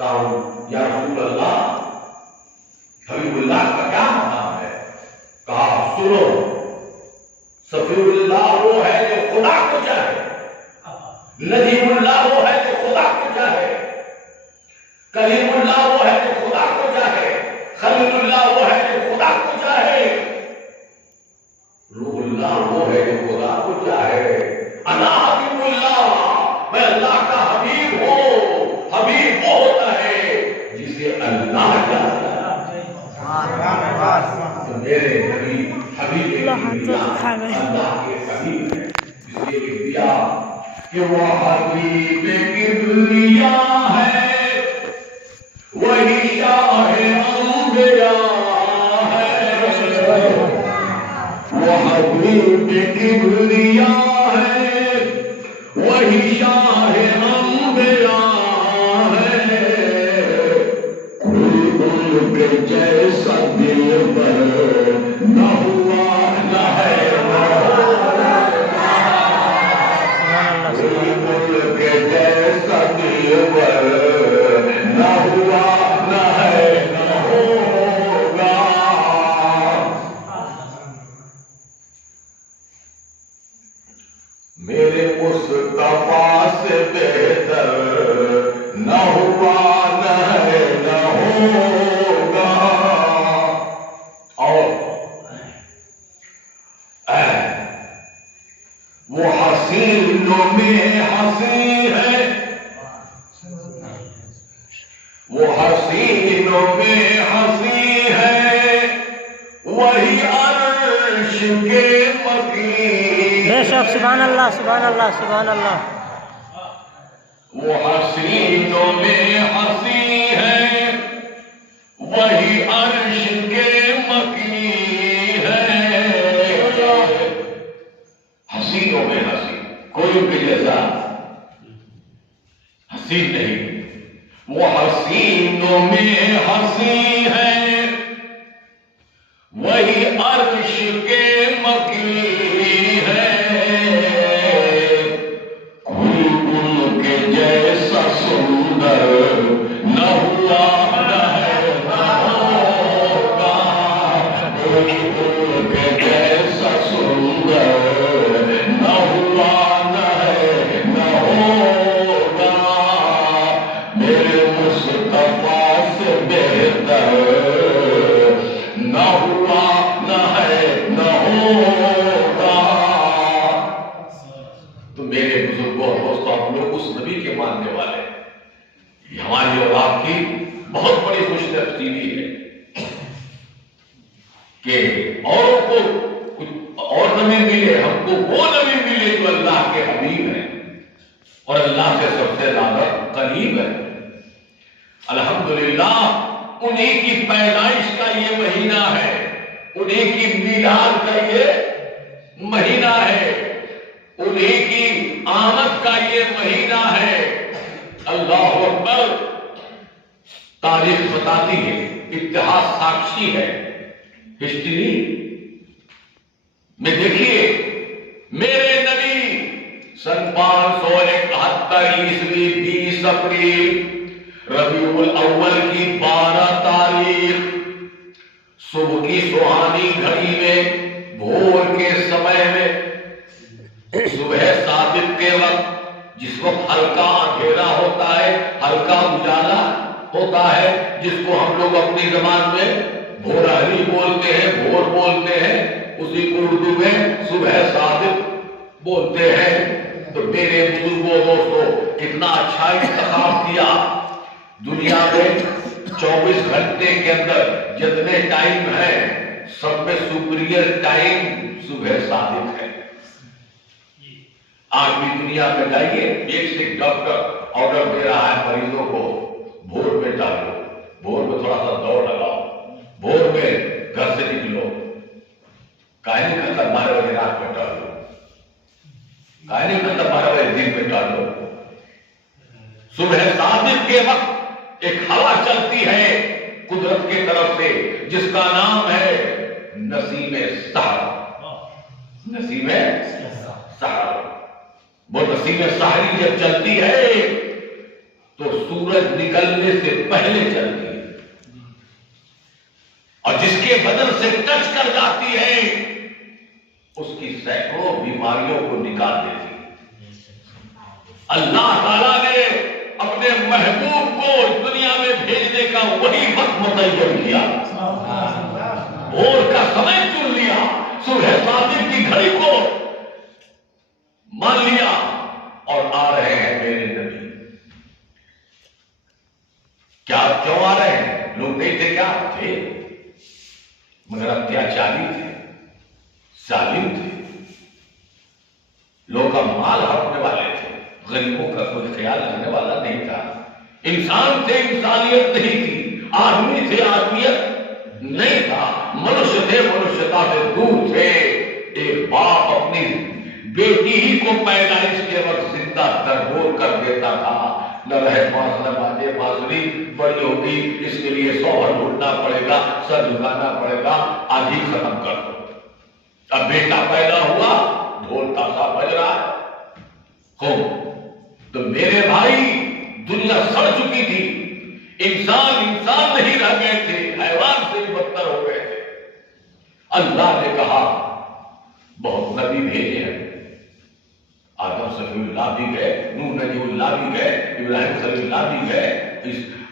کہا یا رسول اللہ حبیب اللہ کا کیا مقام ہے؟ کہا سنو، صفی اللہ وہ ہے جو خدا کو چاہے، نجیب اللہ وہ ہے جو خدا کو چاہے، کلیم اللہ وہ ہے جو خدا کو چاہے، خلیل اللہ وہ ہے جو خدا کو چاہے، روح اللہ وہ ہے جو خدا کو چاہے، انا حبیب اللہ، میں اللہ کا حبیب ہوں۔ حبیب وہ ہوتا ہے جسے اللہ چاہتا ہے۔ تو میرے نبی حبیب اللہ کے حبیب ہیں، اس لیے کہ دیا کہ وہ حبیب کبریا ہے، وہی شاہ انبیاء ہے، وہ حبیب کبریا ہے، وہی شاہ انبیاء ہے، کوئی ان کے جیسا دل پر نہ ہوا نہ ہے نہ ہوگا، کوئی ان کے جیسا دل پر نہ ہوا نہ ہے نہ ہوگا۔ میرے مصطفیٰ سے بہتر نہ ہوا نہ ہے نہ ہوگا۔ اور وہ حسینوں میں حسین ہے، وہ حسینوں میں حسین ہے، وہی عرش کے مکین۔ بے شک، سبحان اللہ سبحان اللہ سبحان اللہ۔ وہ حسینوں میں حسین ہے، وہی عرش کے مکین ہے۔ حسینوں میں حسین، کوئی ان کے جیسا حسین نہیں۔ وہ حسینوں میں حسین ہے، وہی عرش کے مکین ہے، کوئی ان کے جیسا سندر نہ ہوا نہ ہے نہ ہوگا، کوئی ان کے جیسا سندر نہ ہوا نہ ہے نہ ہوگا، میرے مصطفیٰ سے بہتر نہ ہوا نہ ہے نہ ہوگا۔ تو میرے بزرگوں اور دوستوں، ہم لوگ اس نبی کے ماننے والے، یہ ہماری اور آپ کی بہت بڑی خوش نصیبی ہے کہ اوروں کو کچھ اور نبی ملے، ہم کو وہ نبی ملے جو اللہ کے حبیب ہیں اور اللہ سے سب سے زیادہ قریب ہے۔ الحمدللہ انہیں کی پیدائش کا یہ مہینہ ہے، انہیں کی میلاد کا یہ مہینہ ہے، انہیں کی آمد کا یہ مہینہ ہے۔ اللہ اکبر، تاریخ بتاتی ہے، اتہاس ساکشی ہے، ہسٹری میں دیکھیے میرے نبی سن 571 عیسوی 20 اپریل ربیع الاول کی 12 تاریخ صبح کی سہانی گھڑی میں، بھور کے سمے میں، صبح صادق کے وقت، جس وقت ہلکا اندھیرا ہوتا ہے، ہلکا اجالا ہوتا ہے، جس کو ہم لوگ اپنی زبان میں بھورہری بولتے ہیں، بھور بولتے ہیں، اسی کو اردو میں صبح صادق بولتے ہیں۔ تو میرے بزرگوں دوستوں، کتنا اچھا انتخاب کیا۔ دنیا میں 24 گھنٹے کے اندر جتنے ٹائم ہے، سب میں سپیریئر ٹائم صبح صادق ہے۔ آج بھی دنیا میں جائیے، ایک سے ڈاکٹر آرڈر دے رہا ہے مریضوں کو، بھور میں ٹہلو، بھور میں تھوڑا سا دوڑ لگاؤ، بھور میں گھر سے نکلو، کاہے نہیں کہتا 12 بجے رات میں ٹہلو، کاہے نہیں کہتا 12 بجے دن میں ٹہلو۔ صبح صادق کے وقت ایک ہوا چلتی ہے قدرت کی طرف سے، جس کا نام ہے نسیم سحر۔ نسیم سحر، وہ نسیم سحری جب چلتی ہے تو سورج نکلنے سے پہلے چلتی ہے، اور جس کے بدن سے ٹچ کر جاتی ہے اس کی سینکڑوں بیماریوں کو نکال دیتی ہے۔ اللہ تعالیٰ نے اپنے محبوب کو دنیا میں بھیجنے کا وہی وقت متعین کیا، بھور کا سمے چن لیا، صبح صادق کی گھڑی کو مان لیا، اور آ رہے ہیں میرے نبی۔ کیا کیوں آ رہے ہیں؟ لوگ نہیں تھے کیا؟ تھے، مگر اتیاچاری تھے، ظالم تھے، لوگ کا مال ہڑپنے والے تھے، غریبوں کا کوئی خیال رکھنے والا نہیں تھا، انسان تھے، انسانیت نہیں تھی، آدمی تھے، آدمیت نہیں تھا، منشیہ تھے، منشیتا سے دور تھے۔ ایک باپ اپنی بیٹی ہی کو پیدائش کے وقت زندہ درگور کر دیتا تھا، نہ رہے بانس نہ باجے بانسری، بڑی ہوگی اس کے لیے سوہر ڈھونڈنا پڑے گا، سر جھکانا پڑے گا، آج ہی ختم کر دو۔ اب بیٹا پیدا ہوا، ڈھول تاشا بج رہا ہے، تو میرے بھائی دنیا سڑ چکی تھی، انسان نہیں رہ گئے تھے، حیوان سے بھی بدتر ہو گئے تھے۔ اللہ نے کہا بہت نبی بھیجے ہیں، آدم صلی اللہ بھی گئے، نوح نبی اللہ بھی گئے، ابراہیم صلی اللہ بھی گئے،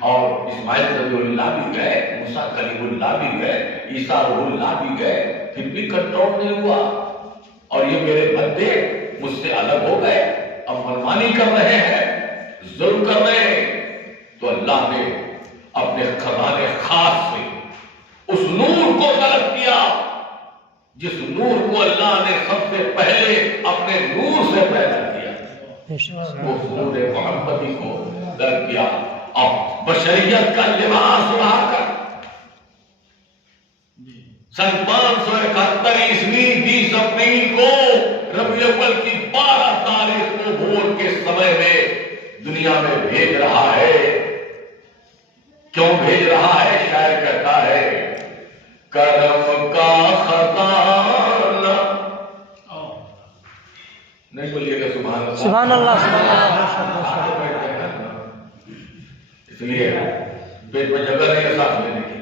اور اسماعیل صلی اللہ بھی گئے، موسیٰ کلیم اللہ بھی گئے، عیسیٰ روح اللہ بھی گئے، پھر بھی کنٹرول نہیں ہوا، اور یہ میرے بندے مجھ سے الگ ہو گئے، اب منمانی کر رہے ہیں، ظلم کر رہے ہیں۔ تو اللہ نے اپنے خزانے خاص سے اس نور کو طلب کیا، جس نور کو اللہ نے سب سے پہلے اپنے نور سے پیدا کیا، وہ نور محمدی کو در کیا، اور بشریت کا لباس اڑا کر سن 571 عیسوی 20 اپریل کو ربیع الاول کی 12 تاریخ کو بھور کے سمے میں دنیا میں بھیج رہا ہے۔ کیوں بھیج رہا ہے؟ شاعر کہتا ہے کرم کا خزانہ، نہیں بولیے گا سبحان اللہ، سبحان اللہ، سبحان اللہ، اس لیے پیٹ میں جگہ نہیں ہے ساتھ لینے کی۔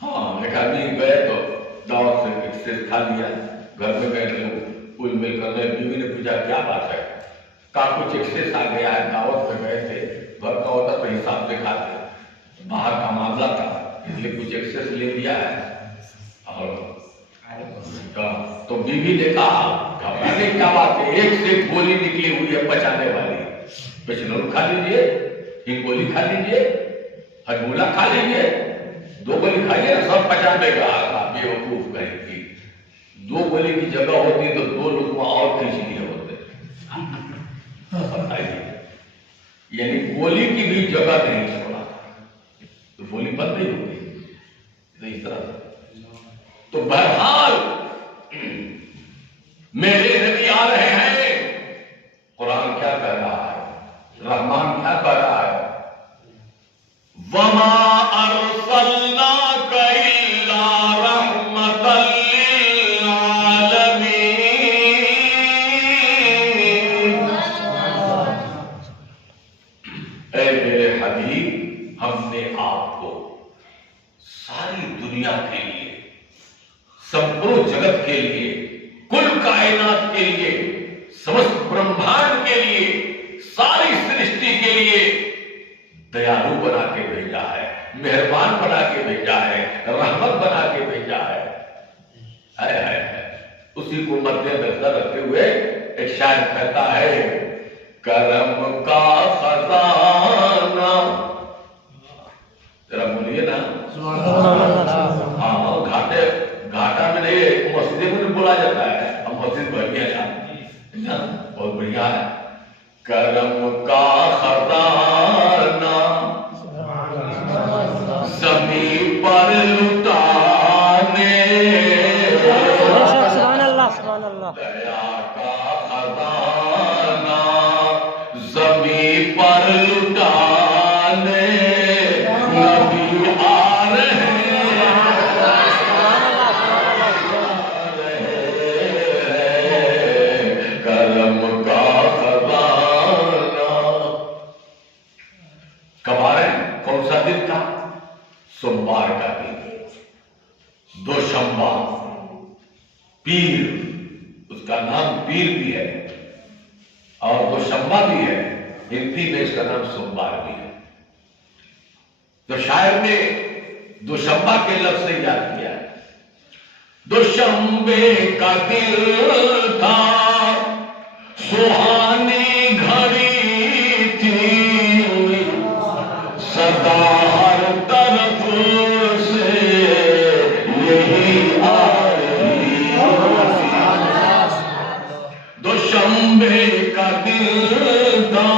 ہاں ایک آدمی گئے تو دعوت سے ایکسس کھا لیا، گھر میں گئے تھے کل مل کر گئے، بیوی نے پوچھا کیا بات ہے؟ کہا کچھ ایکسس آ گیا ہے، دعوت پہ گئے تھے، گھر کا ہوتا تو حساب سے کھاتے، باہر کا معاملہ تھا اس لیے کچھ ایکسس لے لیا ہے، اور تو بیوی نے کہا گھبرانے کیا بات ہے، ایک سے گولی نکلی ہوئی ہے پچانے والی، پیچنول کھا لیجیے، ایک گولی کھا لیجیے، ہجمولا کھا لیجیے، 2 گولی کھائیے سب پچا دے گا۔ آپ بیوقوف کہیں گی 2 گولی کی جگہ ہوتی تو 2 لقمہ اور کھینچ لیے ہوتے، یعنی گولی کی بھی جگہ نہیں چھوڑا تو گولی بند نہیں ہوتی، تو اس طرح سے۔ تو بہرحال میرے نبی آ رہے ہیں، قرآن کیا کہہ رہا ہے، رحمان کیا کہہ رہا ہے، وَمَا أَرْسَلْنَاكَ إِلَّا رَحْمَةً لِّلْعَالَمِينَ۔ اے میرے حبیب، ہم نے آپ کو ساری دنیا کے لیے، سمپورن جگت کے لیے، کل کائنات کے لیے، سمست برہمانڈ کے لیے، ساری سرشٹی کے لیے دیالو بنا کے بھیجا ہے، مہربان بنا کے بھیجا ہے، رحمت بنا کے بھیجا ہے۔ اسی کو مد نظر رکھتے ہوئے ایک شاعر کہتا ہے کرم کا خزانہ، ذرا بولیے نا، ہاں گھاٹا میں نہیں، مسجد میں بولا جاتا ہے، اب مسجد بڑھ گیا، بہت بڑھیا ہے، کرم کا خزانہ زمین پر لٹانے، سبحان اللہ، سبحان اللہ، دیا کا خزانہ زمین پر لٹانے، نبی آ رہے کرم کا خزانہ کون سا دن تھا؟ سوموار کا دن، دوشمبا، پیر، اس کا نام پیر بھی ہے اور دوشمبا بھی ہے، ہندی میں اس کا نام سوموار بھی ہے۔ تو شاعر نے دوشمبا کے لفظ سے یاد کیا ہے۔ دوشمبے کا دل تھا، سہانی گھڑی تھی، صدا ہر طرف سے یہی آ رہی تھی۔ دوشمبے کا دل تھا،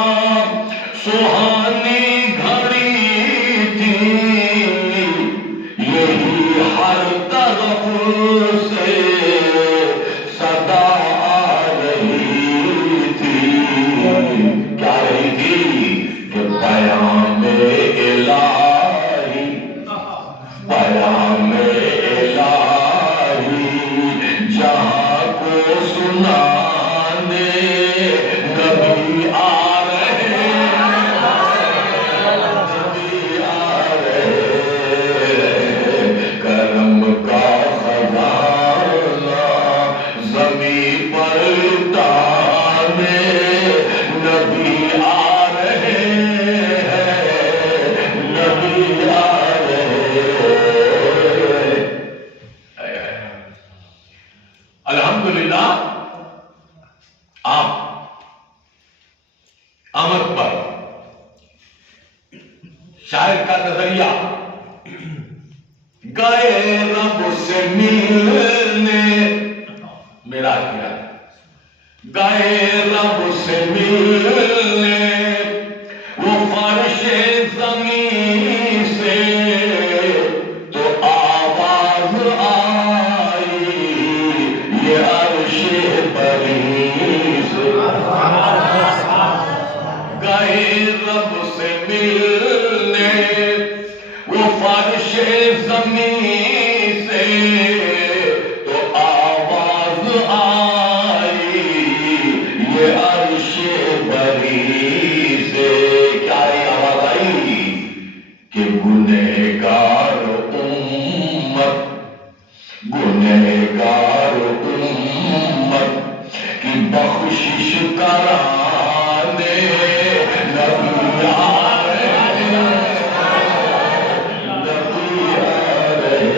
سہانی گھڑی تھی، یہی ہر طرف سے صدا آ رہی تھی۔ کیا رہی تھی؟ کہ پیام الہی، پیام الہی جہاں کو سنانے نبی آ رہے کرم کا خزانہ زمین پر اتارنے نبی آ رہے ہیں، نبی آ رہے ہیں۔ الحمدللہ آپ آمد پر شاعر کا نظریہ گئے رب سے ملنے، میرا کیا گئے رب سے ملنے، وہ فرش زمین سے تو آواز آئی یہ عرش بری سے۔ گئے رب سے ملنے، وہ فرش زمین سے تو آواز آئی یہ عرش بری سے۔ کیا آواز آئی؟ کہ گنہگار امت، گنہگار امت کی بخشش کرانے نبی آ رہے ہیں، نبی آ رہے ہیں۔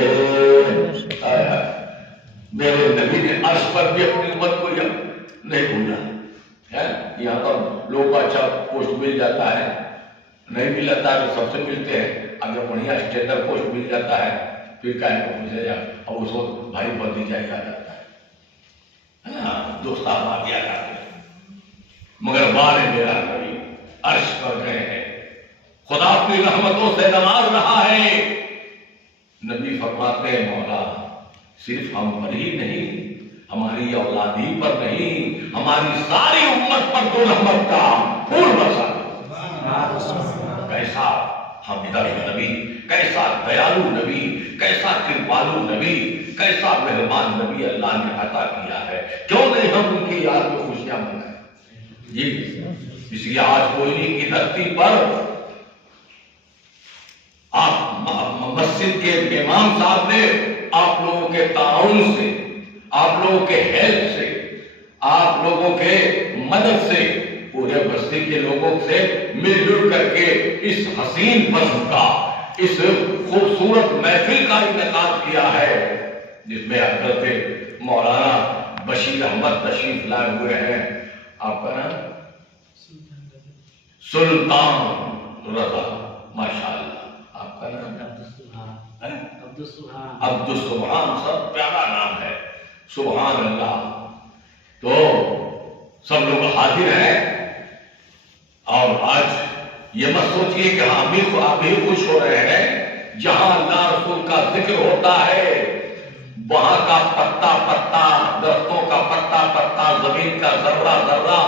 میرے نبی نے عرش پر بھی اپنی امت کو نہیں بھولا ہے۔ یہاں پر لوگوں کو اچھا پوسٹ مل جاتا ہے، نہیں مل جاتا ہے تو سب سے ملتے ہیں، اگر بڑھیا اسٹینڈرڈ پوسٹ مل جاتا ہے پھر کہیں کو مجھے جا اور اس وقت بھائی بھتیجا کیا جاتا ہے، ہاں دوست آپ آ گیا کرتے ہیں۔ مگر بار میرا نبی عرش پر گئے ہیں، خدا اپنی رحمتوں سے نواز رہا ہے۔ نبی فرماتے ہیں مولا صرف ہم پر ہی نہیں، ہماری اولاد ہی پر نہیں، ہماری ساری امت پر تو رحمت کا پھول برسا۔ کیسا ہمدرد نبی، کیسا دیالو نبی، کیسا کرپالو نبی، کیسا مہربان نبی اللہ نے عطا کیا ہے۔ کیوں نہیں ہم ان کی یاد میں خوشیاں منائیں؟ جی اس لیے آج کوئنی کی دھرتی پر آپ مسجد کے امام صاحب نے آپ لوگوں کے تعاون سے، آپ لوگوں کے ہیلپ سے، آپ لوگوں کے مدد سے، پورے بستی کے لوگوں سے مل جل کر کے اس حسین بزم کا، اس خوبصورت محفل کا انعقاد کیا ہے، جس میں حضرت مولانا بشیر احمد تشریف لائے ہوئے ہیں۔ آپ کا نام سلطان رضا، ماشاءاللہ۔ آپ کا نام عبدالسبحان، سب پیارا نام ہے، سبحان اللہ۔ تو سب لوگ حاضر ہیں اور آج یہ مت سوچیے کہ آپ بھی خوش ہو رہے ہیں، جہاں اللہ رسول کا ذکر ہوتا ہے وہاں کا پتا پتا، درختوں کا پتا پتا، زمین کا ذرہ ذرہ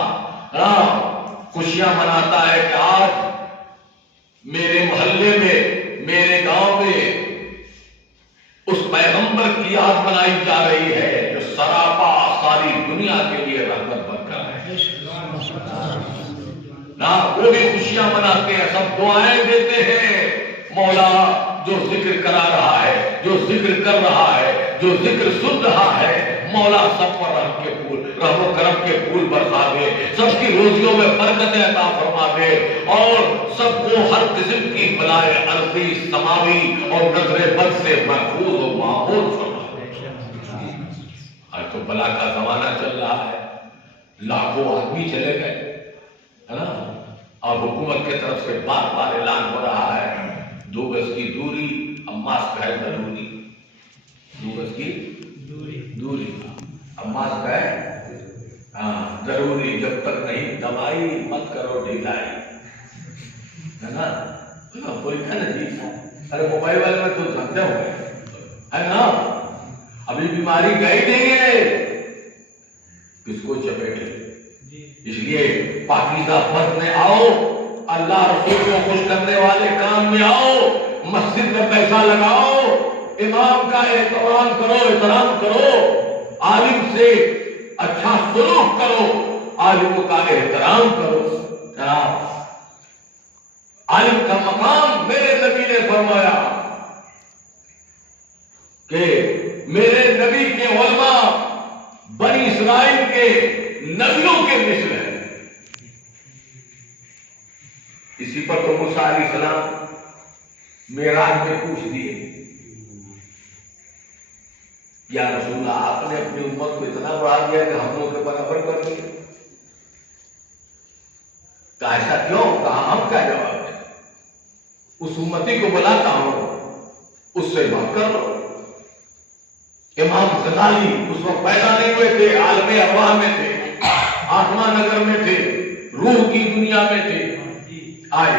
خوشیاں مناتا ہے کہ آج میرے محلے میں، میرے گاؤں میں اس پیغمبر کی یاد منائی جا رہی ہے جو سراپا ساری دنیا کے لیے رحمت بن کر ہے۔ وہ بھی خوشیاں مناتے ہیں، سب دعائیں دیتے ہیں جو ذکر کرا رہا ہے، جو ذکر کر رہا ہے، جو ذکر سن رہا ہے، مولا سب پر رحم و کرم کے پھول برسا دے، سب کی روزیوں میں برکتیں عطا فرما دے، اور سب کو ہر قسم کی بلائے ارضی سماوی اور نظر بد سے محفوظ و معمول فرما دے۔ آج تو بلا کا زمانہ چل رہا ہے، لاکھوں آدمی چلے گئے ہے نا، اور حکومت کی طرف سے بار بار اعلان ہو رہا ہے 2 گز کی دوری، اب ماسک ہے ضروری، 2 گز کی دوری، اب ماسک ہے ضروری، جب تک نہیں دوائی مت کرو ڈھیلائی، ہے نا؟ کوئی ہے نا جی، ارے موبائل والے میں تو جانتے ہوں گے، ہے نا؟ ابھی بیماری گئی نہیں ہے، کس کو چپیٹے، اس لیے پاکیزہ فرض میں آؤ، اللہ رسول کو خوش کرنے والے کام میں آؤ، مسجد میں پیسہ لگاؤ، امام کا احترام کرو، عالم سے اچھا سلوک کرو، عالموں کا احترام کرو۔ عالم کا مقام میرے نبی نے فرمایا کہ میرے نبی کے علماء بنی اسرائیل کے نبیوں کے مثل ہے۔ اسی پر تو موسیٰ علیہ السلام معراج میں پوچھ دیے، یا رسول اللہ آپ نے اپنی امت کو اتنا بڑھا دیا کہ ہم لوگ کے برابر کر دیا، کہا ایسا کیوں؟ کہا ہم کیا جواب دیں، اس امتی کو بلاتا ہوں، اس سے بات کر لو۔ امام غزالی اس وقت پیدا نہیں ہوئے تھے، عالم ارواح میں تھے، آسمان نگر میں تھے، روح کی دنیا میں تھے، آئے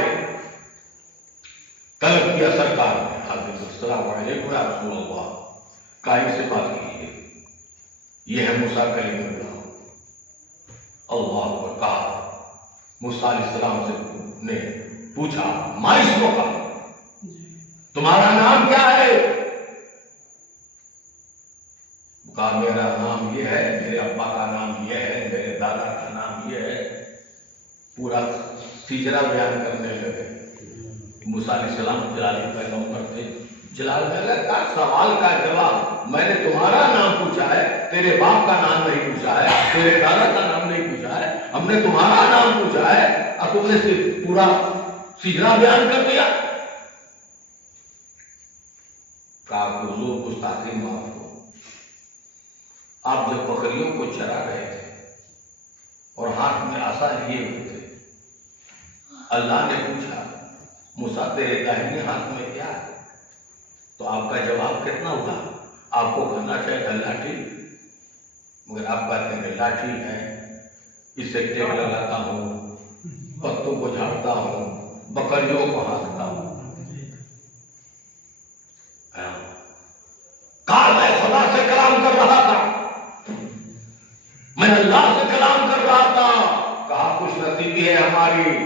طلب کیا سرکار نے، حضرت السلام علیکم یا رسول اللہ، قائم سے بات کیجیے، یہ ہے موسیٰ کلیم اللہ۔ اللہ کو کہا، موسیٰ علیہ السلام سے نے پوچھا، مائش کو کہا تمہارا نام کیا ہے؟ کہا میرا نام یہ ہے، میرے ابا کا نام یہ ہے، میرے دادا کا نام یہ ہے، پورا سیجرا بیان کرنے لگے۔ موسیٰ علیہ السلام جلالی پیغمبر تھے، جلال میں کا سوال کا جواب، میں نے تمہارا نام پوچھا ہے، تیرے باپ کا نام نہیں پوچھا ہے، تیرے دادا کا نام نہیں پوچھا ہے، ہم نے تمہارا نام پوچھا ہے اور تم نے پورا سیجرا بیان کر دیا۔ کہا حضور گستاخی معاف ہو، آپ جب بکریوں کو چرا رہے تھے اور ہاتھ میں عصا لیے ہوئے تھے، اللہ نے پوچھا موسیٰ تیرے داہنے ہاتھ میں کیا ہے؟ تو آپ کا جواب کتنا ہوا؟ آپ کو کہنا چاہیے لاٹھی، مگر آپ کہتے ہیں لاٹھی ہے، اس سے ٹیک لگاتا ہوں، پتوں کو جھاڑتا ہوں، بکریوں کو ہانکتا ہوں۔ کہا میں خدا سے کلام کر رہا تھا، میں اللہ سے کلام کر رہا تھا۔ کہا خوش نصیبی ہے ہماری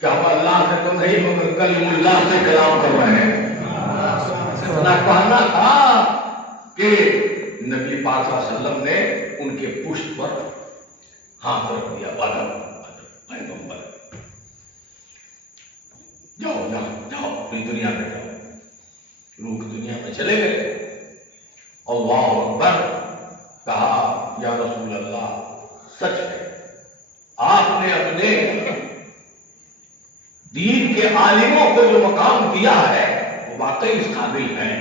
کہ ہم اللہ سے تو نہیں مگر کلیم اللہ سے کلام کر رہے ہیں۔ اتنا کہنا تھا کہ نبی پاک صلی اللہ علیہ وسلم نے ان کے پشت پر ہاتھ رکھ دیا، پیغمبر جاؤ جاؤ جاؤ پھر دنیا میں جاؤ، روح کی دنیا میں چلے گئے۔ اللہ اکبر، کہا یا رسول اللہ سچ ہے، آپ نے اپنے دین کے عالموں کو جو مقام دیا ہے وہ واقعی اس قابل ہے۔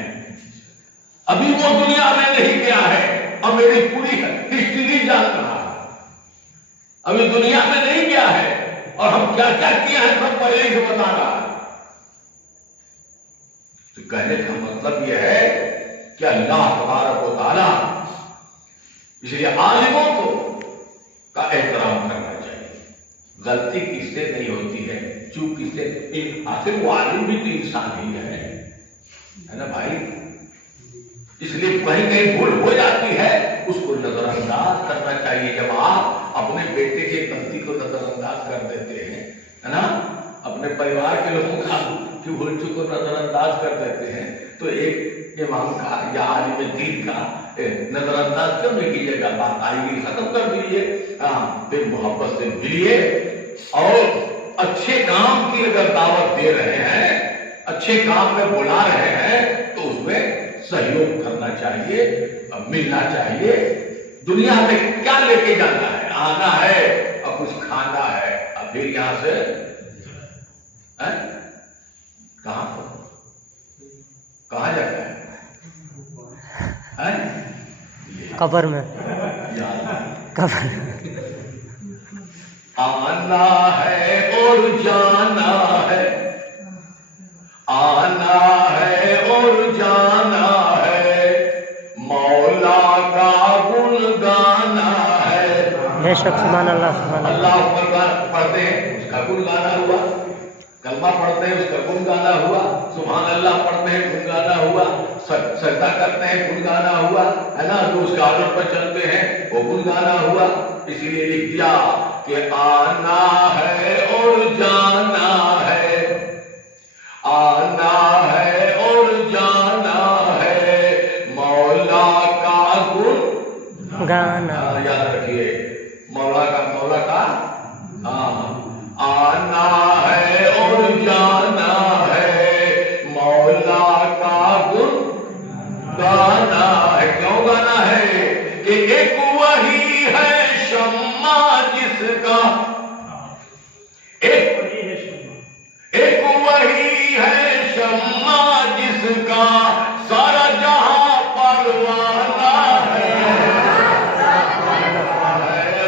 ابھی وہ دنیا میں نہیں گیا ہے اور میری پوری ہسٹری جان رہا ہے، ابھی دنیا میں نہیں گیا ہے اور ہم کیا کیا کیا ہے سب پہلے ہی بتا رہا ہے۔ تو کہنے کا مطلب یہ ہے کہ اللہ تبارک و تعالی، اس لیے عالموں کو کا احترام کرنا چاہیے۔ غلطی کس سے نہیں ہوتی ہے، چوک کس سے، آخر وہ عالم بھی تو انسان ہی ہے نا بھائی، اس لیے کہیں کہیں بھول ہو جاتی ہے، اس کو نظر انداز کرنا چاہیے۔ جب آپ اپنے بیٹے کی غلطی کو نظر انداز کر دیتے ہیں، ہے نا، اپنے پریوار کے لوگوں کا کی بھول چوک کو نظر انداز کر دیتے ہیں، تو ایک امام کا یا عالم دین کا نظر انداز کیوں نہیں کیجیے گا؟ بات آئی گی ختم کر دیجیے، پھر محبت سے ملیے، اور اچھے کام کی اگر دعوت دے رہے ہیں، اچھے کام میں بلا رہے ہیں تو اس میں سہیوگ کرنا چاہیے، ملنا چاہیے۔ دنیا میں کیا لے کے جانا ہے؟ آنا ہے اور کچھ کھانا ہے، اب پھر یہاں سے کہاں جانا ہے؟ قبر میں، قبر آنا ہے اور جانا ہے، آنا ہے اور جانا ہے، مولا کا گن گانا ہے۔ بے شک، سبحان اللہ، سبحان اللہ۔ اللہ پڑھتے ہیں اس کا گن گانا ہوا، کلمہ پڑھتے ہیں اس کا گن گانا ہوا، سبحان اللہ پڑھتے ہیں گن گانا ہوا، سجدہ کرتے ہیں گن گانا ہوا، ہے نا، جو اس قانون پر چلتے ہیں وہ گن گانا ہوا۔ اسی لیے لکھ دیا کہ آنا ہے اور جانا ہے، آنا ہے اور جانا ہے، مولا کا گن گانا۔ یاد رکھیے، مولا کا آنا ہے اور جانا ہے، مولا کا گن گانا ہے۔ کیوں گانا ہے؟ کہ ایک وہی ہے شمع جس کا، ایک وہی ہے شمع جس کا سارا جہاں پروانہ ہے،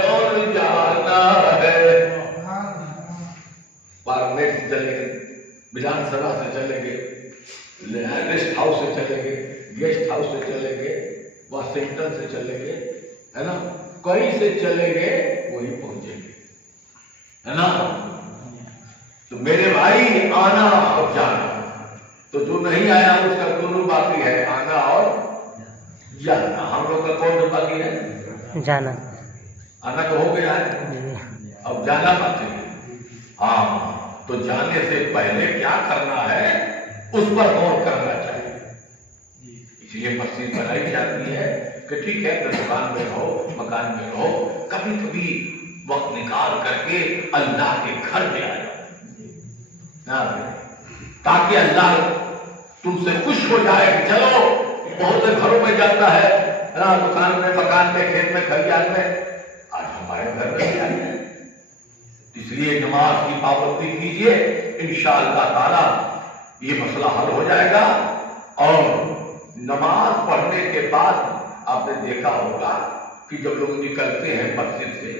اور جانا ہے۔ پارلیمنٹ سے چلیں گے، ویدھان سبھا سے چلیں گے، ریسٹ ہاؤس سے چلیں گے، گیسٹ ہاؤس سے چلیں گے، واشنگٹن سے چلیں گے، ہے نا، کہیں سے چلیں گے وہیں پہنچیں گے، ہے نا۔ تو میرے بھائی آنا اور جانا، تو جو نہیں آیا اس کا دونوں باقی ہے، آنا اور جانا۔ ہم لوگ کا کون باقی ہے؟ جانا۔ آنا تو ہو گیا ہے، اب جانا باقی ہے۔ ہاں، تو جانے سے پہلے کیا کرنا ہے اس پر غور کرنا چاہیے۔ اس لیے مسجد بنائی جاتی ہے کہ ٹھیک ہے دکان میں رہو، مکان میں رہو، کبھی کبھی وقت نکال کر کے اللہ کے گھر میں آ جاؤ، تاکہ اللہ تم سے خوش ہو جائے کہ چلو، بہت سے گھروں میں جاتا ہے، دکان میں، مکان میں، کھیت میں، کھلیان میں، آج ہمارے گھر میں بھی آئی ہے۔ اس لیے نماز کی پابندی کیجیے، انشاءاللہ تعالی یہ مسئلہ حل ہو جائے گا۔ اور نماز پڑھنے کے بعد آپ نے دیکھا ہوگا کہ جب لوگ نکلتے ہیں مسجد سے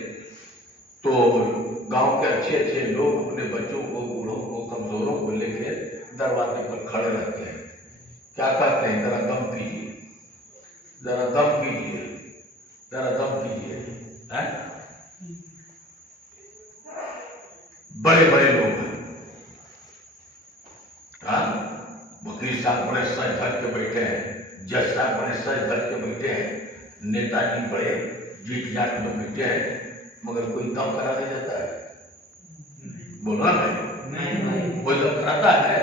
تو گاؤں کے اچھے اچھے لوگ اپنے بچوں کو، بوڑھوں کو، کمزوروں کو لے کے دروازے پر کھڑے رہتے ہیں، کیا کہتے ہیں؟ ذرا دم کیجیے، ذرا دم کیجیے، ذرا دم کیجیے۔ بڑے بڑے لوگ ہیں، وکیل صاحب بڑے سج دھج کے بیٹھے ہیں، جج صاحب بڑے سج دھج کے بیٹھے ہیں، نیتا جی بڑے جیت جاٹ میں بیٹھے ہیں، مگر کوئی دم کرا نہیں جاتا ہے، بول رہا نہیں، کوئی دم کراتا ہے؟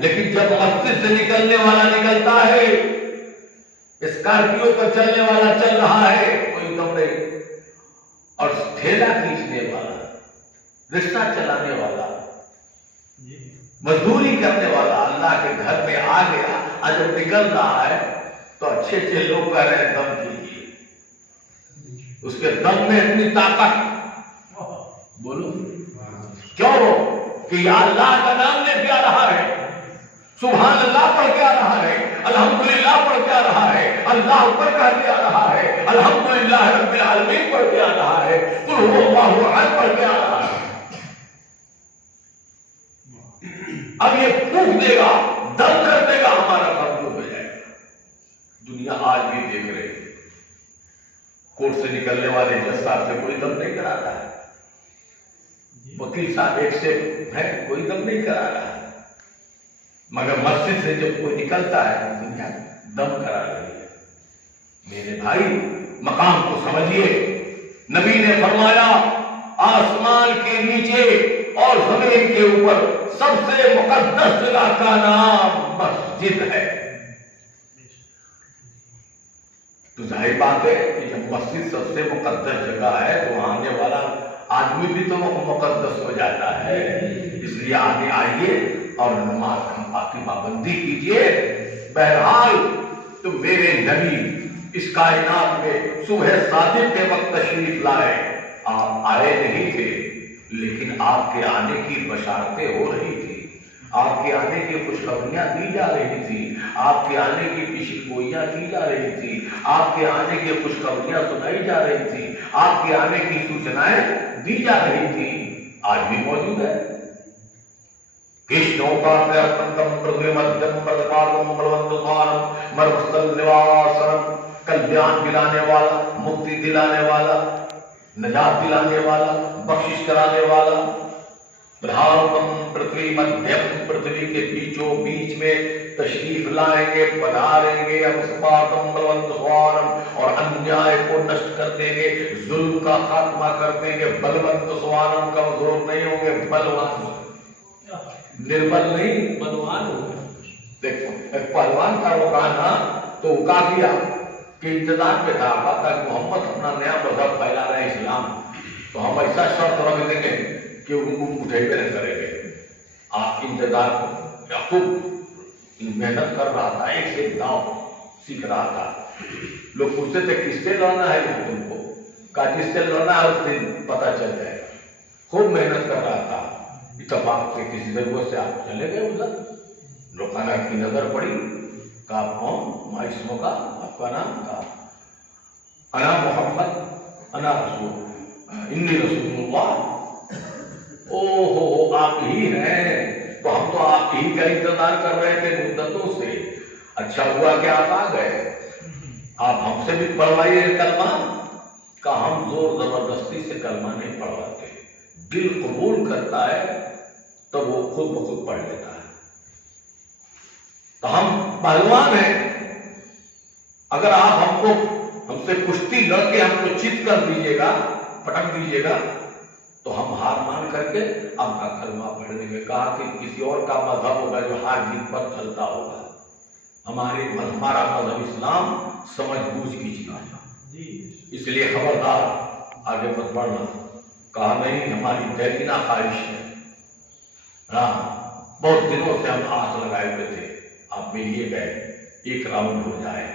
لیکن جب مسجد سے نکلنے والا نکلتا ہے، اسکارپیو پر چلنے والا چل رہا ہے، کوئی دم نہیں، اور ٹھیلا کھینچنے والا، رکشہ چلانے والا، مزدوری کرنے والا اللہ کے گھر میں آ گیا، آج جب نکل رہا ہے تو اچھے اچھے لوگ کہہ رہے ہیں دم کیجیے، اس کے دم میں اتنی طاقت، بولو کیوں؟ کہ یا اللہ کا نام لے کے آ رہا ہے، سبحان اللہ پڑھ کے آ رہا ہے، الحمدللہ پڑھ کے آ رہا ہے، اللہ اکبر کہہ کے آ رہا ہے، الحمدللہ رب العالمین پڑھ کے آ رہا ہے، قل هو اللہ احد پڑھ کے آ رہا ہے۔ اب یہ پھونک دے گا، دم کر دے گا، ہمارا کام ہو جائے گا۔ دنیا آج بھی دیکھ رہے ہیں، کورٹ سے نکلنے والے جج صاحب سے کوئی دم نہیں کراتا ہے، وکیل صاحب ایک سے ہے کوئی دم نہیں کرا رہا ہے، مگر مسجد سے جب کوئی نکلتا ہے دنیا دم کرا رہی ہے۔ میرے بھائی مقام کو سمجھیے، نبی نے فرمایا آسمان کے نیچے اور زمین کے اوپر سب سے مقدس جگہ کا نام مسجد ہے۔ تو ظاہر بات ہے کہ جب مسجد سب سے مقدس جگہ ہے تو آنے والا آدمی بھی تو مقدس ہو جاتا ہے۔ اس لیے آگے آئیے اور نماز کی پابندی کیجیے. بہرحال تو میرے نبی اس کائنات میں صبح صادق کے وقت تشریف لائے. آپ آئے نہیں تھے لیکن آپ کے آنے کی بشارتیں ہو رہی تھی. آپ کے آنے کی خوشخبریاں دی جا رہی تھی. آپ کے آنے کی پیشن گوئیاں کی جا رہی تھی. آپ کے آنے کی خوشخبریاں سنائی جا رہی تھی. آپ کے آنے کی سوچنائیں دی جا رہی تھی. آج بھی موجود ہے. کلیان دلانے والا, مکتی دلانے والا, نجات دلانے والا, بخشش کرانے والا. پرتھوی مدھیم, پرتھوی کے بیچوں بیچ میں تشریف لائیں گے, پدھاریں گے. اور انیائے کو نشٹ کر دیں گے, ظلم کا خاتمہ کر دیں گے. بلونت سوارم, کمزور نہیں ہوں گے, بلوان, نربل نہیں, بلوان ہوں گے. دیکھو ایک پہلوان کا وہ کہا تو وہ کہا کیا کہ انتظار پہ تھا تاکہ محمد اپنا نیا مذہب پھیلا رہے ہیں اسلام, تو ہم ایسا شرط رکھ دیں گے کہ ان اٹھے پہ نہیں کریں گے. آپ انتظار خوب محنت کر رہا تھا, ایک سے ایک داؤ سیکھ رہا تھا. لوگ پوچھتے تھے کس سے لڑنا ہے تم کو, کہا جس سے لڑنا ہے اس دن پتہ چل جائے گا. خوب محنت کر رہا تھا. اتفاق سے کسی ضرورت سے آپ چلے گئے ادھر, روکانہ کی نظر پڑی. کہا کون, ماں اسموں کا, آپ کا نام, کہا انا محمد, انا رسول, انی رسول اللہ. او ہو, آپ ہی ہیں, تو ہم تو آپ ہی کا انتظار کر رہے تھے مدتوں سے. اچھا ہوا کہ آپ آ گئے. آپ ہم سے بھی پڑھوائیے کلمہ. کہ ہم زور زبردستی سے کلمہ نہیں پڑھواتے, دل قبول کرتا ہے تو وہ خود بخود پڑھ لیتا ہے. تو ہم پہلوان ہیں. اگر آپ ہم سے کشتی لڑ کے ہم کو چت کر دیجیے گا, پٹک دیجیے گا, تو ہم ہار مان کر کے آپ کا کلمہ پڑھ لیں گے. کہا کہ کسی اور کا مذہب ہوگا جو ہار جیت پر چلتا ہوگا. ہمارا مذہب اسلام سمجھ بوجھ کی چیز ہے, اس لیے خبردار آگے مت بڑھنا. کہا نہیں, ہماری دلینا خواہش ہے. ہاں, بہت دنوں سے ہم آس لگائے ہوئے تھے, آپ ملیے گئے, ایک راؤنڈ ہو جائے,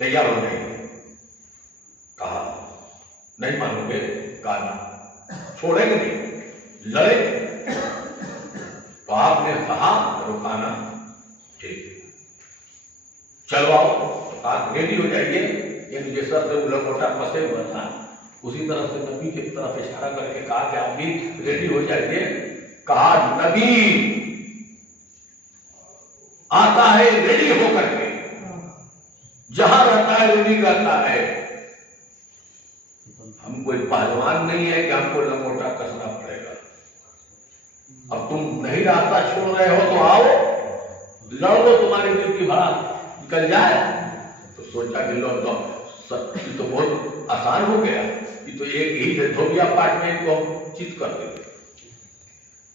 تیار ہو جائیے. کہا نہیں مانو گے, کہا چھوڑیں گے نہیں, لڑے. تو آپ نے کہا رکانا, ٹھیک چلواؤ. کہا ریڈی ہو جائیے. یعنی جیسا سے وہ لنگوٹا پھنسے ہوا تھا اسی طرح سے نبی کی طرف اشارہ کر کے کہا کہ آپ بھی ریڈی ہو جائیے. کہا نبی آتا ہے ریڈی ہو کر کے, جہاں رہتا ہے ریڈی رہتا ہے. ہم کوئی پہلوان نہیں ہے کہ ہم کو لنگوٹا کسنا پڑے گا. اب تم نہیں راستہ چھوڑ رہے ہو تو آؤ, لڑ لو, تمہارے دل کی بھڑا نکل جائے. تو سوچا کہ لو یہ تو بہت آسان ہو گیا, یہ تو ایک ہی دھوبیا پارٹمنٹ کو چیت کر دیں.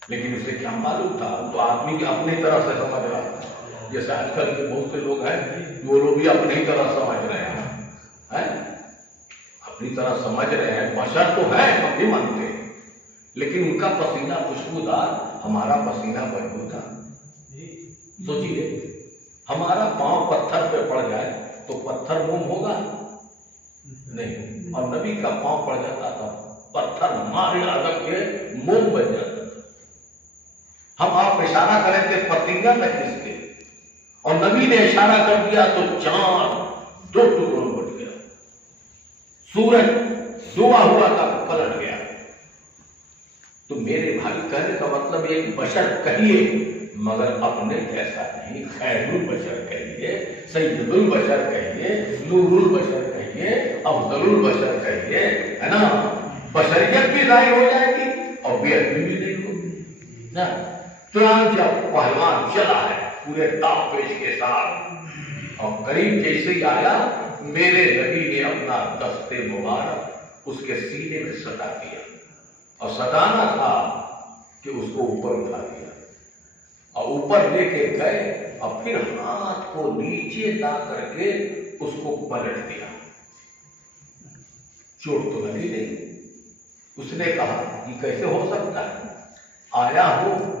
لیکن اسے کیا معلوم تھا, تو آدمی کی اپنی طرح سے سمجھ رہا تھا. جیسے آج کل کے بہت سے لوگ ہیں, وہ لوگ بھی اپنی طرح سمجھ رہے ہیں, اپنی طرح سمجھ رہے ہیں. بشر تو ہے, ہم بھی مانتے ہیں, لیکن ان کا پسینہ خوشبودار, ہمارا پسینہ بدبودار. سوچیے, ہمارا پاؤں پتھر پہ پڑ جائے تو پتھر موم ہوگا نہیں, اور نبی کا پاؤں پڑ جاتا تھا پتھر مارے الگ کے موم بن جاتا تھا. ہم آپ اشارہ کریں کہ پتنگا میں کس کے, اور نبی نے اشارہ کر دیا تو چاند 2 ٹکڑوں میں بٹ گیا. سورج ڈوبا ہوا تھا پلٹ گیا. تو میرے بھائی کہنے کا مطلب ایک بشر کہیے مگر اپنے جیسا نہیں, خیر البشر کہیے, سید البشر کہیے, نور البشر کہیے, افضل البشر کہیے, ہے نا. بشریت بھی ظاہر ہو جائے گی اور بے ادبی بھی نہیں ہوگی نا. چنانچہ پہلوان چلا ہے پورے داؤ پیش کے ساتھ, اور قریب جیسے ہی آیا میرے نبی نے اپنا دست مبارک اس کے سینے میں سٹا دیا, اور سٹانا تھا کہ اس کو اوپر اٹھا دیا, اور اوپر لے کے گئے, اور پھر ہاتھ کو نیچے لا کر کے اس کو پلٹ دیا. چوٹ تو لگی نہیں. اس نے کہا یہ کیسے ہو سکتا ہے, آیا ہوں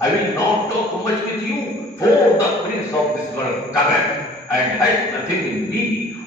I will not talk too much with you, for the prince of this world cometh and has nothing in me.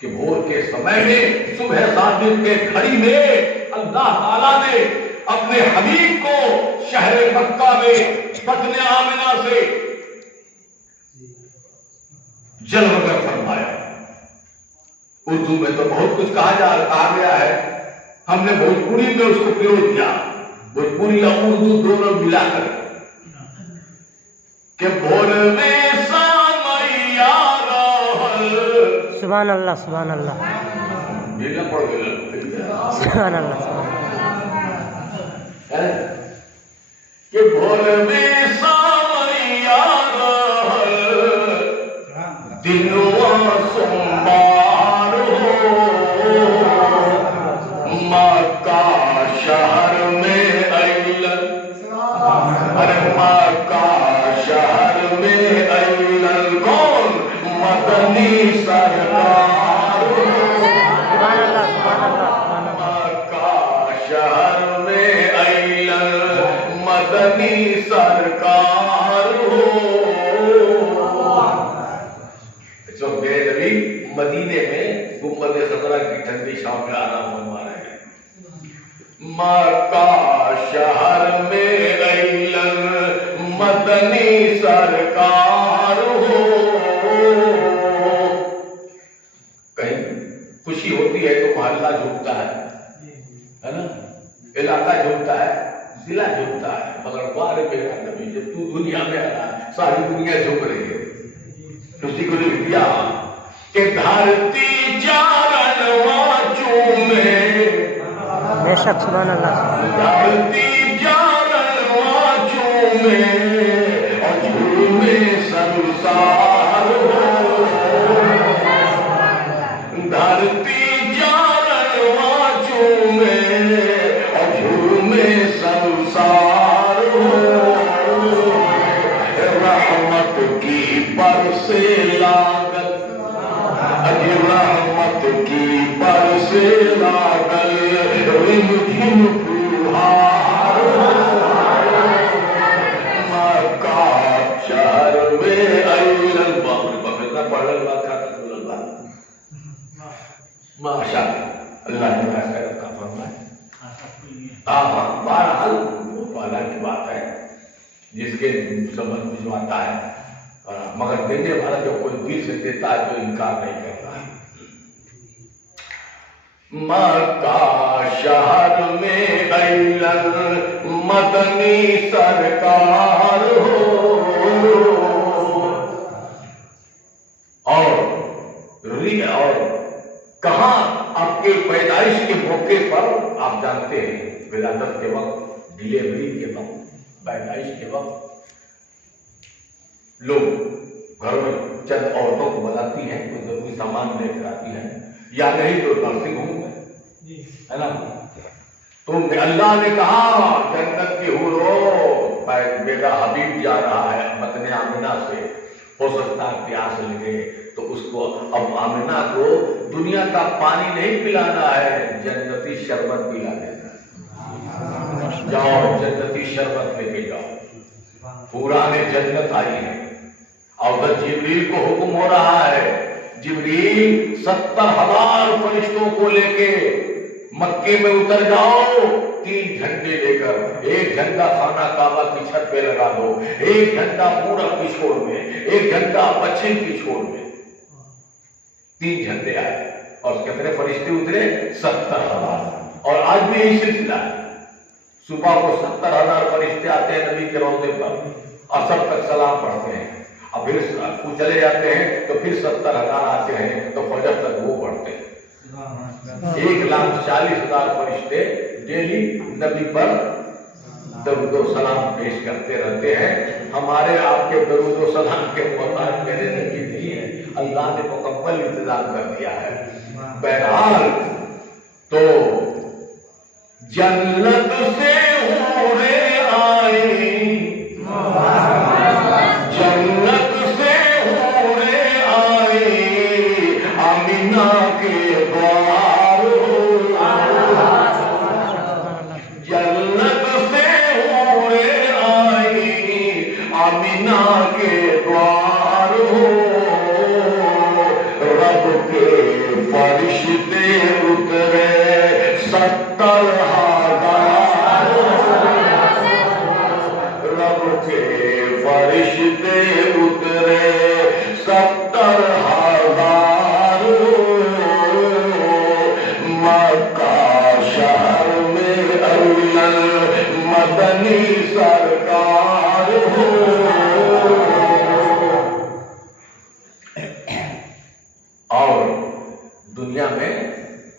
کہ بھور کے سمے میں صبح صادق کے گھڑی میں اللہ تعالیٰ نے اپنے حبیب کو شہر مکہ میں بطن آمنہ سے جلوہ گر فرمایا۔ اردو میں تو بہت کچھ کہا گیا ہے، ہم نے بھوجپوری میں اس کو پیرو دیا، بھوجپوری اور اردو دونوں ملا کر کہ بھور میں سامیا رہل، سبحان اللہ سبحان اللہ بھیگا پڑ گیا، سبحان اللہ سبحان کہ بھور میں سامیا رہل دنوا سوموار ہو، مکہ شہر میں ایلن، ارے مکہ شہر میں ایلن کون مدنی سرکار، سبحان اللہ سبحان اللہ سبحان اللہ مکہ شہر میں ایلن مدنی سرکار ہو۔ میرے نبی مدینے میں گنبد خضرا کی ٹھنڈی شام میں آرام فرما رہے ہیں۔ مکہ شہر میں ایلن مدنی سرکار ہو، کہیں خوشی ہوتی ہے تو محلہ جھومتا ہے نا، علاقہ جھومتا ہے، ضلع جھومتا ہے، مگر بار میرا نبی جب تو دنیا میں آ رہا ہے ساری دنیا جھوم رہی ہے۔ اسی کو لکھ دیا کہ دھرتی چارنواں چومے، بے شک سبحان اللہ دھرتی چارنواں چومے اور جھومے سنسار ہو، دھرتی چارنواں چومے اور جھومے سنسار ہو، رحمت کی برس لاگل، اجی رحمت کی برس لاگل رم جھم پھوہار، مکہ شہر میں ایلن، باپ رے باپ اتنا پڑھ اللہ کا رسول اللہ، ماشاء اللہ نے خیر کا فرمایا۔ ہاں بہرحال وہ والا کی بات ہے جس کے سمجھ میں جو آتا ہے، مگر دینے والا جو کوئی دل سے دیتا ہے تو انکار نہیں کرتا ہے۔ مکہ شہر میں ایلن مدنی سرکار ہو، اور کہاں آپ کے پیدائش کے موقع پر آپ جانتے ہیں ولادت کے وقت، ڈلیوری کے وقت، پیدائش کے وقت لوگ گھر میں چند عورتوں کو بلاتی ہیں، کوئی ضروری سامان لے کر آتی ہیں، یا نہیں تو نرسنگ ہوم میں ہے نا، تو اللہ نے کہا جنت کی حورو، میرا حبیب جا رہا ہے بطن آمنہ سے، ہو سکتا ہے پیاس لگے تو اس کو اب آمنہ کو دنیا کا پانی نہیں پلانا ہے، جنتی شربت پلا دینا ہے، جاؤ جنتی شربت لے کے جاؤ، پورا نے جنت آئی ہے، اور جبریل کو حکم ہو رہا ہے، جبریل 70,000 فرشتوں کو لے کے مکے میں اتر جاؤ، 3 جھنڈے لے کر، ایک جھنڈا خانہ کعبہ کی چھت پہ لگا دو، ایک جھنڈا پورب کی چھوڑ میں، ایک جھنڈا پچھم کی چھوڑ میں، 3 جھنڈے آئے، اور کتنے فرشتے اترے؟ 70,000، اور آج بھی یہی سلسلہ ہے، صبح کو 70,000 فرشتے آتے ہیں نبی کے روضے پر، عصر تک سلام پڑھتے ہیں، اب پھر چلے جاتے ہیں تو پھر 70,000 آتے ہیں تو فجر تک وہ پڑھتے ہیں، 1,40,000 فرشتے ڈیلی نبی پر درود و سلام پیش کرتے رہتے ہیں۔ ہمارے آپ کے درود و سلام کے محتاج میرے نبی نہیں ہے، اللہ نے مکمل انتظام کر دیا ہے۔ بہرحال تو جنت سے حوریں آئی، جنت سے حوریں آئی، آمینہ کے دوار ہو، جنت سے حوریں آئی، آمینہ کے دوار ہو، رب کے فرشتے اترے 70,000 رب کے فرشتے اترے 70,000 مکہ شہر میں اول مدنی سرکار ہو. اور دنیا میں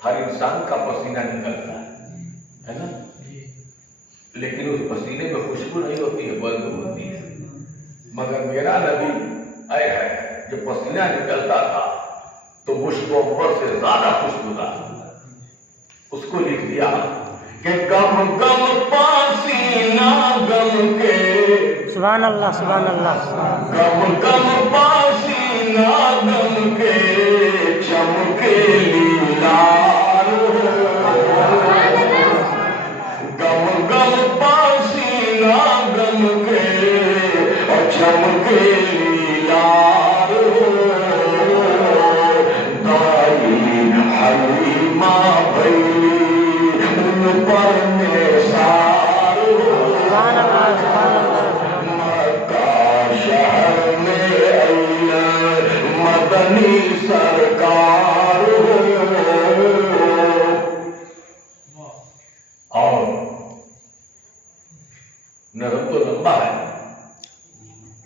ہر انسان کا پسینہ نکلتا ہے نا، لیکن اس پسینے میں خوشبو نہیں ہوتی ہے، بدبو ہوتی ہے. مگر میرا نبی اے ہے جو پسینہ نکلتا تھا تو مشک و عنبر سے زیادہ خوشبو تھا. اس کو لکھ دیا کہ گم گم پسینہ گم کے، سبحان اللہ سبحان اللہ. گم گم پسینہ گم کے چمکے لیلار ہو. گم گم پسینہ گم کے اور چمکے لیلار ہو. دائی حلیمہ بھئی ان پر نثار ہو. سبحان اللہ سبحان اللہ. مکہ شہر میں اول مدنی سرکار ہو. اور نظم تو لمبا ہے،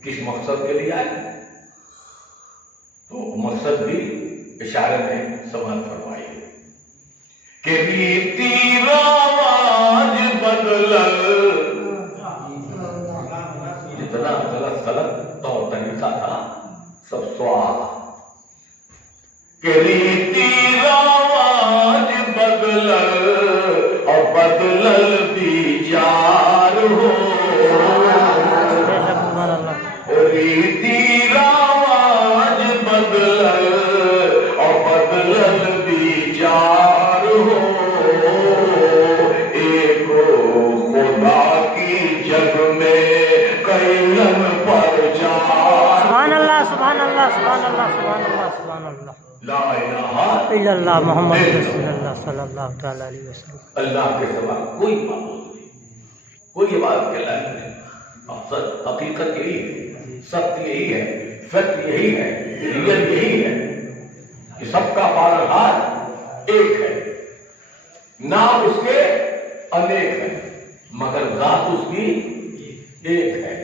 کس مقصد کے لیے آئے تو مقصد بھی اشارے میں سماعت فرمائی کہ ریتی رواج بدلل، جتنا غلط غلط طور طریقہ تھا سب سوال، کہ ریتی رواج بدلل اور بدلل بھی جار ہو. سبحان اللہ. ریتی رواج بدلل اور بدلل بھی جار ہو. ایک خدا کی جگ میں کئیوں پر جار. سبحان اللہ سبحان اللہ سبحان اللہ سبحان اللہ سبحان اللہ. لا الہ الا اللہ محمد رسول اللہ صلی اللہ تعالی علیہ وسلم. اللہ کے سوا کوئی معبود نہیں، کوئی عبادت کے لائق نہیں. حقیقت یہی ہے، سچ یہی ہے، سچ یہی ہے، ریئل یہی ہے کہ سب کا پالنہار ایک ہے. نام اس کے انیک ہے مگر ذات اس کی ایک ہے.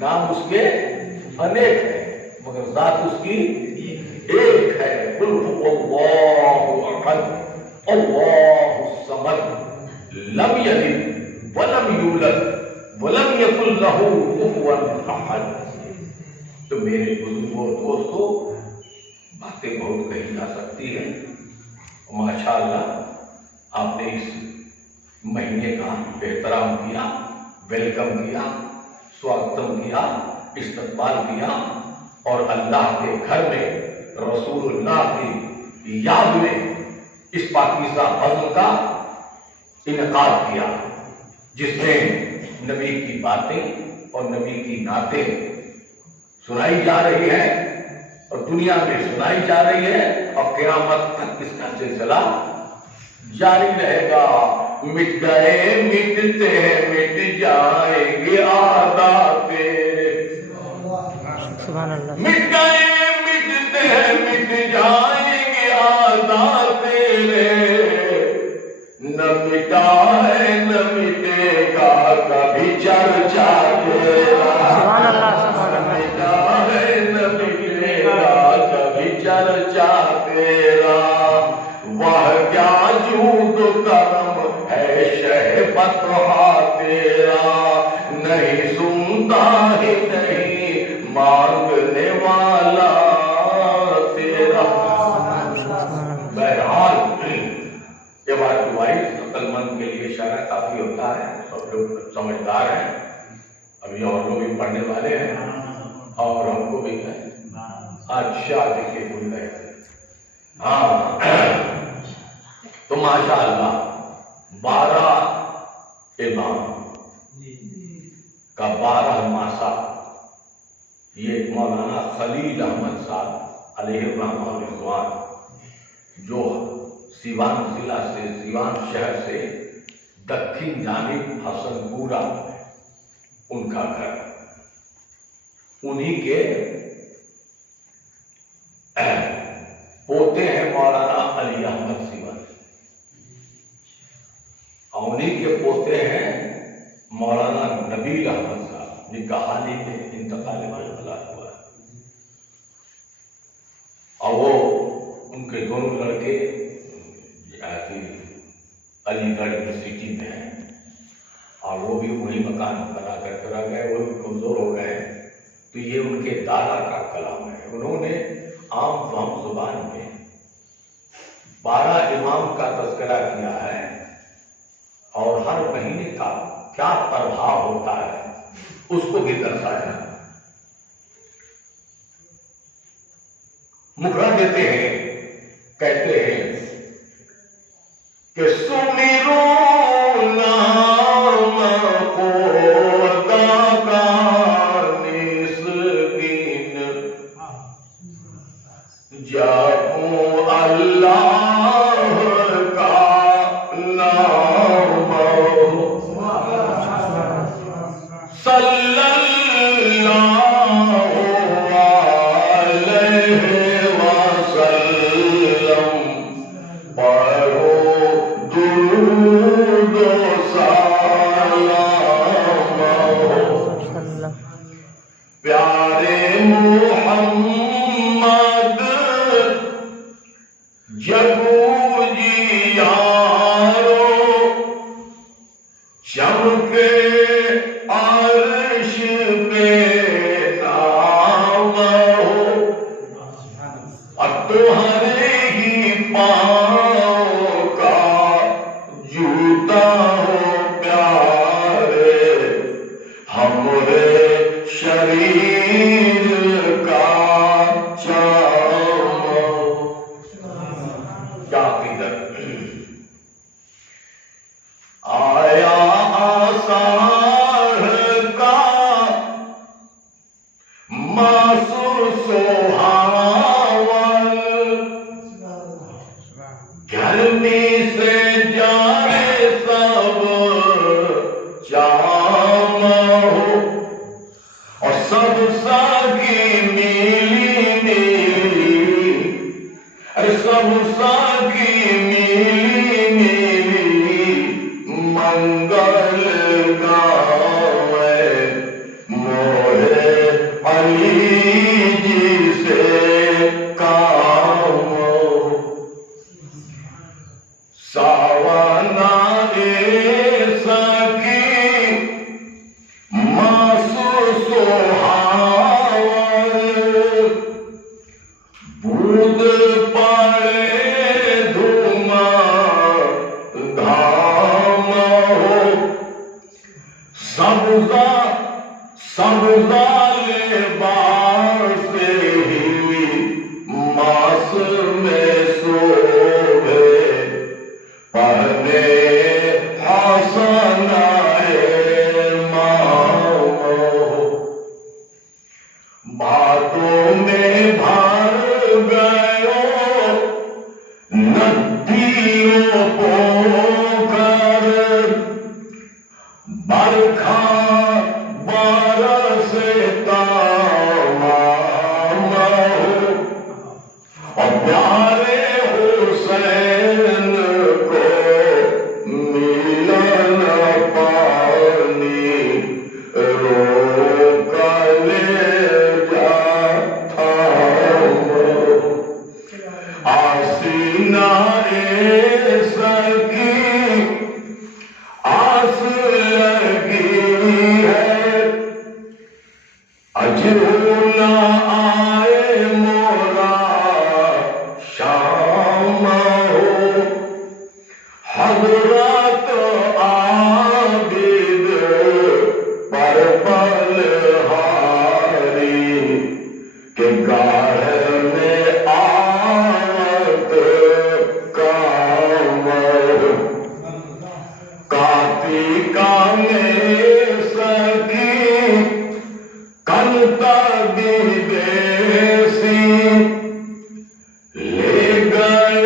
نام اس کے انیک ہے مگر ذات اس کی ایک ہے. قل هو اللہ احد اللہ الصمد لم یلد ولم یولد ولم یکن لہ کفوا احد. تو میرے بزرگوں اور دوستوں، باتیں بہت کہی جا سکتی ہیں. ماشاء اللہ آپ نے اس مہینے کا احترام کیا، ویلکم کیا، سواگتم کیا، استقبال کیا اور اللہ کے گھر میں رسول اللہ کی یاد میں اس پاکیزہ بزم کا انعقاد کیا جس میں نبی کی باتیں اور نبی کی نعتیں سنائی جا رہی ہیں اور دنیا میں سنائی جا رہی ہے اور قیامت تک اس کا سلسلہ جاری رہے گا. مٹ گئے مٹتے ہیں مٹ جائیں گے عادات تیرے. سبحان اللہ. مٹ گئے مٹتے ہیں مٹ جائیں گے عادات تیرے. نہ مٹا ہے نہ مٹے گا کبھی چرچا تیرا. سبحان اللہ سبحان نہ اللہ. مٹا ہے نہ مٹے گا کبھی چرچا تیرا. وہ کیا جود کرم ہے شہبت تیرا. نہیں سنتا ہی نہیں مانگنے والا تیرا. بہرحال یہ بات وائز عقل مند کے لیے اشارہ کافی ہوتا ہے. سب لوگ سمجھدار ہیں، ابھی اور لوگ بھی پڑھنے والے ہیں اور ہم کو بھی ہے. اچھا دیکھیے بھول گئے. ہاں تو ماشاء اللہ 12 امام کا 12 ماسا یہ مولانا خلیل احمد صاحب علیہ الرحمہ و رضوان جو سیوان ضلع سے سیوان شہر سے دکھن جانب حسن پورہ ان کا گھر، انہی کے پوتے ہیں مولانا علی احمد سیوانی، اور انہی کے پوتے ہیں مولانا نبیل احمد صاحب، جن کا حال ہی میں انتقال ہوا ہے، اور وہ ان کے دونوں لڑکے علی گڑھ یونیورسٹی میں ہیں، اور وہ بھی وہی مکان بنا کر کرا گئے، وہ بھی کمزور ہو گئے، تو یہ ان کے دادا کا کلام ہے۔ انہوں نے عام فہم زبان میں 12 امام کا تذکرہ کیا ہے، اور ہر مہینے کا کیا پربھاؤ ہوتا ہے اس کو بھی درسایا۔ مکرا دیتے ہیں، کہتے ہیں کہ سمیرو نام خدا کا نسبین، جپوں اللہ کا نام، صلی اللہ علیہ وسلم، پڑھو درود و سلام، پیارے محمد جگو جیارو، چمکے عرش پہ نام ہو، اور تمہارے ہی پاؤں کا جوتا ہو پیارے، ہمارے شریر کا چام ہو۔ کیا قدر آیا آثار کا معصور سہاون، گرمی سے جائے سب چام ہو، اور سب ساگی میلی میلی، سب ساگی میلی میلی، منگل گاوے موہے علی جی سے کام ہو، ساوانا ساکی معصور سہاون، بود پڑے دھواں دھام ہو، سبزہ سبزہ لباس ہی ماس میں شوبھے، پہنے حسن امام ہو، باتوں میں بھر گئے ندیوں پوکر، برکھا برستا مام ہو، اور پیارے حسین کو ملن پانی روک لے جاتا ہو، آسینہ سکی آس لگی ہے، اجھولا آئے مورا شام ہو، حضرت عابد پر بلہاری کے گاہ میں آمد کام ہو، کاتی کامے سکی کنتا بھی دیسی، لے گئے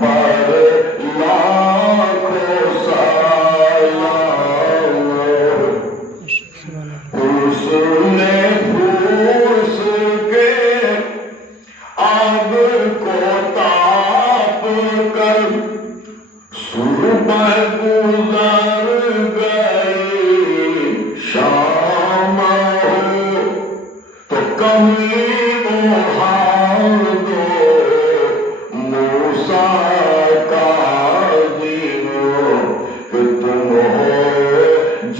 پر لاکھوں سایہ اس نے پھوس کے آگ کو تاپ کر صبح گزر گئی شام ہو تو کمی اڑھان دو موسیٰ کاظم کہ تم ہو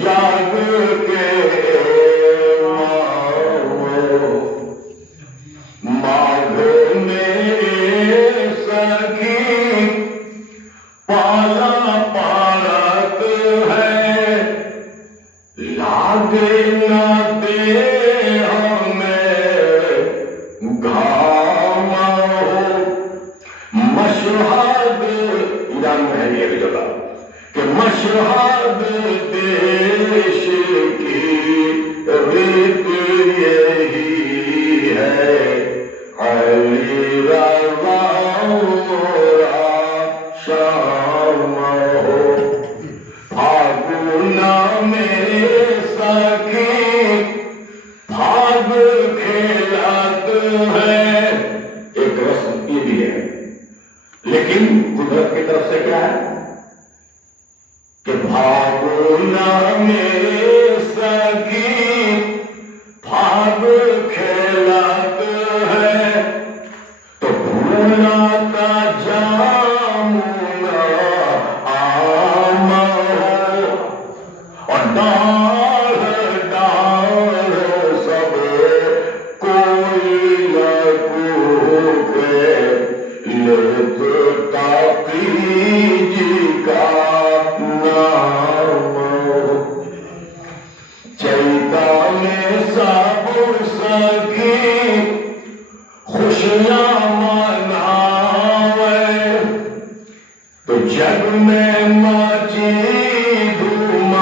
جاگ کے ماغ میرے سخی پالا پارت ہے لاگے نہ دے ہمیں گھام ہو مشہد ایران میں ہے یہ بھی جگہ کہ مشہد دیش کی ریت یہی ہے علی رضا شام ہو پھاگنا میرے سخی پھاگ کھیلت ہے ایک رسم یہ بھی ہے لیکن قدرت کی طرف سے کیا ہے کہ پھاگنا میرے سخی پھاگ کھیلت ہے تو بھولاتا جامنا آم اور ڈال ڈال سب کوئی لگوکے لت تاقی جی کا نام چیتا میں سب سخی خوشیاں مناوے تو جگ میں مچی دھوم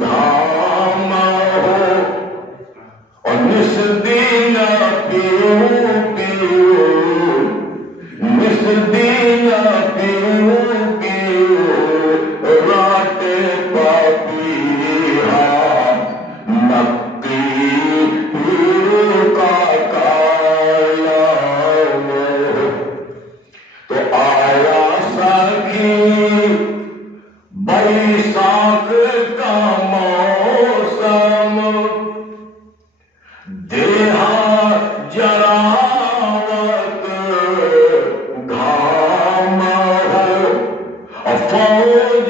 دھام ہو اور نس دن پیو پیو نس دن پیو پیو رات پپیہا نقی پیو کا کالا تو آیا سخی بیساکھ کا موسم دیہا جراوت گھام ہو اور فوج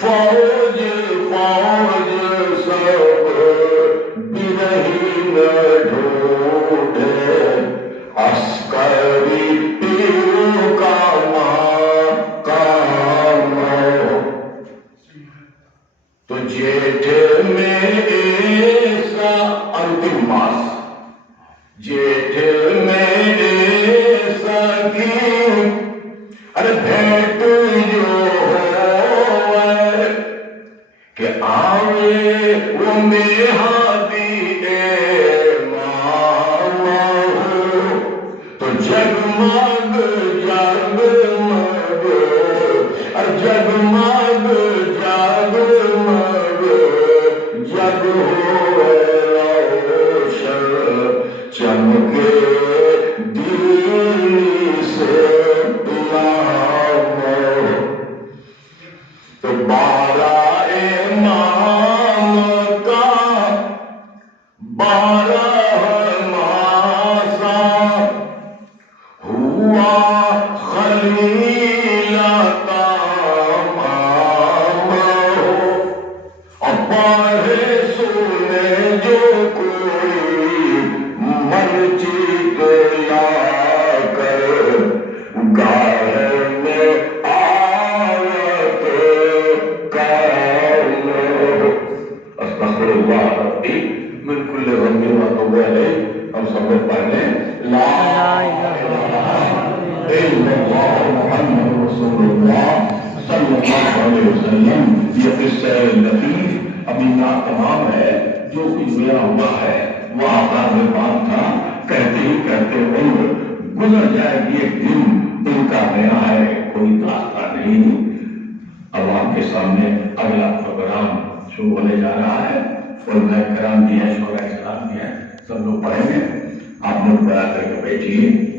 فوج فوج سب برہین ڈھونڈے عسکری پیو کا مقام تو جیٹھ میں ایسا انتم ماس جیٹھ میں ایسا کی ارے بھیٹ جو ہوئے کہ آوے وہ میہادی امام ہو تو جگمگ جگمگ جگمگ جگمگ جگ ہوئے روشن چمکے دین سے لام تو 12 امام کا 12 ماسا ہوا خلیل تمام اور پڑھے سنے جو کوئی مرچی لا کر گاہ میں آیت کام استغفر اللہ ربی من کل ذنب واتوب الیہ ہم سب لوگ پڑھ لیں لا الہ الا اللہ محمد رسول اللہ صلی اللہ علیہ وسلم. یہ قصہ لطیف ابھی نا تمام ہے جو کچھ ہوا ہے وہ آغاز بات تھا. کہتے ہی کہتے عمر گزر جائے گی ایک دن، ان کا نیا ہے، کوئی داستان نہیں۔ اب آپ کے سامنے اگلا پروگرام شروع ہونے جا رہا ہے، علماء کرام بھی ہیں، شعراء اسلام بھی ہیں، سب لوگ پڑھیں گے، آپ لوگ بڑا کر کے بیٹھیے۔